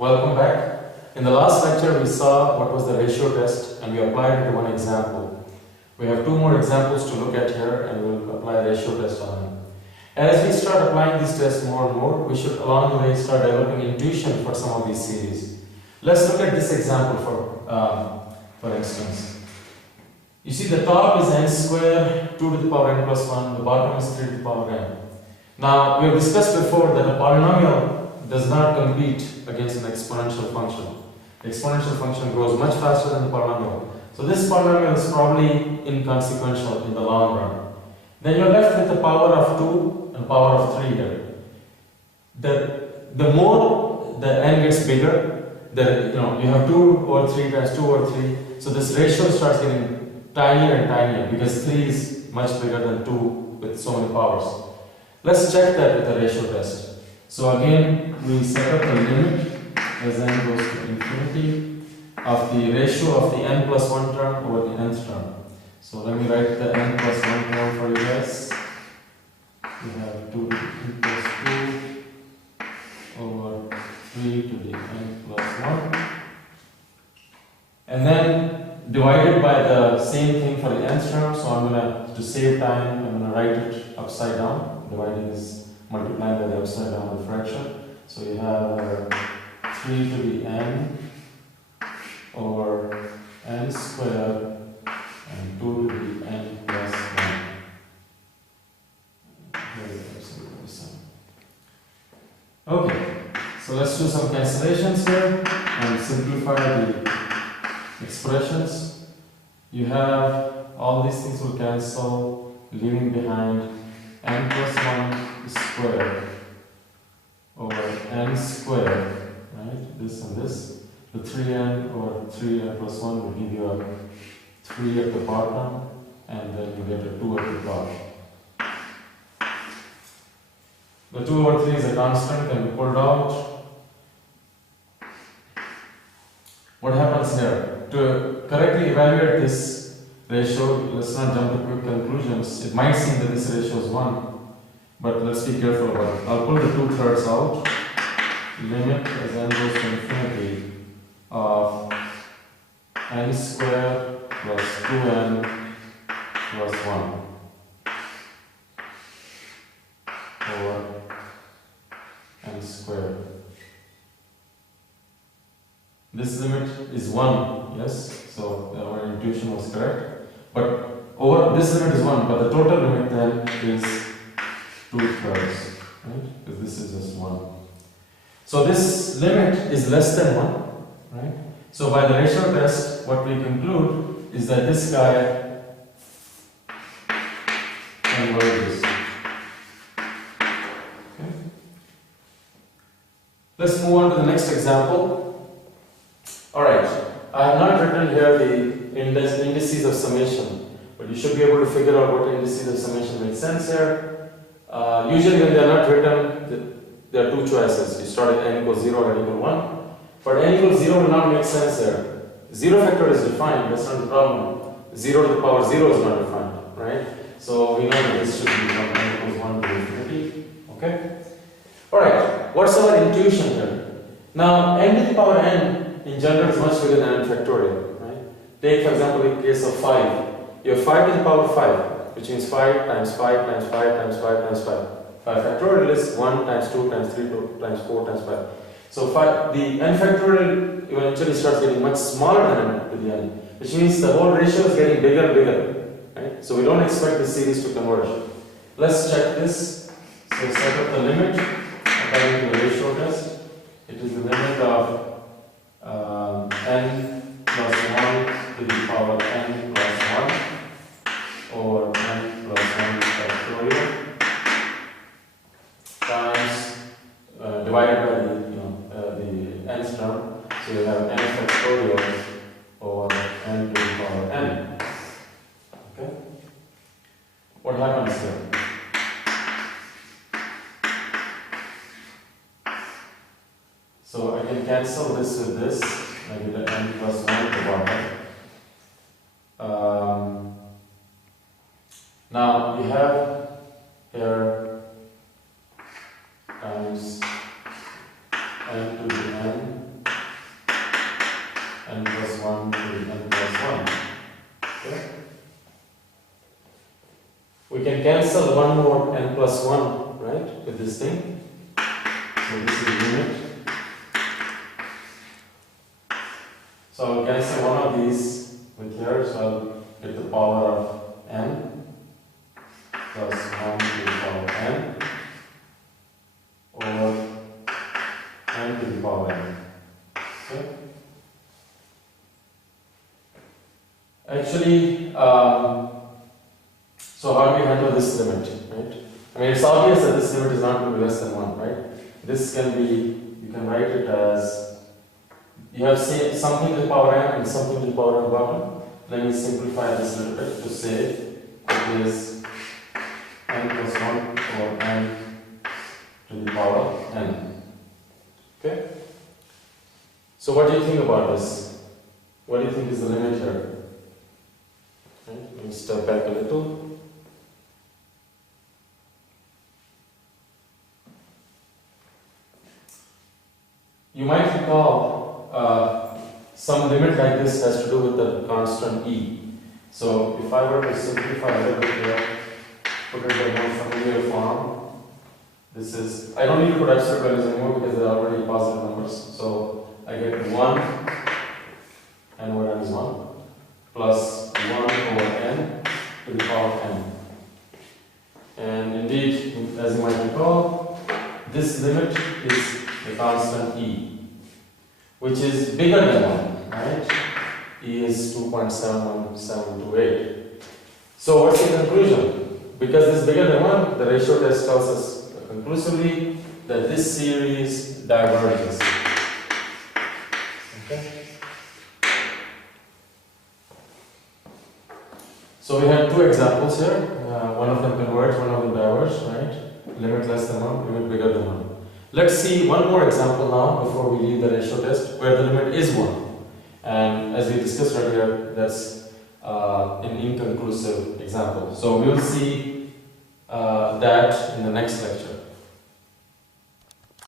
Welcome back. In the last lecture we saw what was the ratio test and we applied it to one example. We have two more examples to look at here and we will apply a ratio test on them. As we start applying these tests more and more, we should along the way start developing intuition for some of these series. Let's look at this example for instance. You see the top is n squared 2 to the power n plus 1, the bottom is 3 to the power n. Now we have discussed before that a polynomial does not compete against an exponential function. The exponential function grows much faster than the polynomial. So this polynomial is probably inconsequential in the long run. Then you're left with the power of 2 and power of 3 here. The more the n gets bigger, you have 2 over 3 times 2 over 3. So this ratio starts getting tinier and tinier because 3 is much bigger than 2 with so many powers. Let's check that with the ratio test. So again, we set up the limit as n goes to infinity of the ratio of the n plus 1 term over the nth term. So let me write the n plus 1 term for you guys. We have 2 to the n plus 2 over 3 to the n plus 1. And then divided by the same thing for the nth term. So I'm going to save time, I'm going to write it upside down. Dividing is multiplied by the upside down fraction. So you have 3 to the n over n squared and 2 to the n plus 1. Okay, so let's do some cancellations here and simplify the expressions. You have all these things will cancel, leaving behind n plus 1 squared over n squared, right? This and this. The 3n over 3n plus 1 will give you a 3 at the bottom, and then you get a 2 at the top. The 2 over 3 is a constant, can be pulled out. What happens here? To correctly evaluate this ratio, let's not jump to quick conclusions. It might seem that this ratio is 1, but let's be careful about it. I'll pull the 2/3 out. Limit as n goes to infinity of n squared plus 2n plus 1 over n squared. This limit is 1, yes, so our intuition was correct. But over this limit is 1, but the total limit then is 2/3, right? Because this is just 1. So this limit is less than 1, right? So by the ratio test, what we conclude is that this guy converges. Okay. Let's move on to the next example. Alright, I have not written here the indices of summation, but you should be able to figure out what indices of summation make sense here. Usually when they are not written, there are two choices. You start at n equals 0 or n equals 1. But n equals 0 will not make sense here. 0 factor is defined, that's not the problem. 0 to the power 0 is not defined, right? So we know that this should be from n equals 1 to infinity. Okay? Alright, what's our intuition here? Now, n to the power n in general is much bigger than n factorial, right? Take for example in case of 5. You have 5 to the power 5, which means 5 times 5 times 5 times 5 times 5. 5 factorial is 1 times 2 times 3 times 4 times 5. So the n factorial eventually starts getting much smaller than n to the n, which means the whole ratio is getting bigger and bigger, right? So we don't expect this series to converge. Let's check this. So set up the limit according to the ratio test. It is the limit of n plus 1 to the power n plus 1 over n plus 1 factorial times divided by the nth term. So you have n factorial over n to the power n. Okay? What happens here? So I can cancel this with this. Maybe the n plus 1 at the bottom. Now we have here times n to the n 1 to n plus 1. Okay? We can cancel one more n plus 1, right, with this thing. So this is unit. So I'll cancel one of these with here, so I'll get the power of n plus 1 to the power n over n to the power n. Okay? Actually, so how do we handle this limit, right? I mean, it's obvious that this limit is not going to be less than 1, right? This can be, you can write it as, you have say something to the power n and something to the power n bottom. Let me simplify this a little bit to say it is n plus 1 over n to the power n. Okay? So what do you think about this? What do you think is the limit here? Okay, let me step back a little. You might recall some limit like this has to do with the constant e. So if I were to simplify a little bit here, put it in a more familiar form, this is, I don't need to put absolute values anymore because they're already positive numbers. So I get 1, n over n is 1, plus 1 over n to the power of n. And indeed, as you might recall, this limit is the constant e, which is bigger than 1, right? E is 2.71728. So what's the conclusion? Because this is bigger than 1, the ratio test tells us conclusively that this series diverges. Okay? So we have two examples here. One of them converge, one of them diverge, right? Limit less than 1, limit bigger than 1. Let's see one more example now before we leave the ratio test where the limit is 1. And as we discussed earlier, that's an inconclusive example. So we will see that in the next lecture.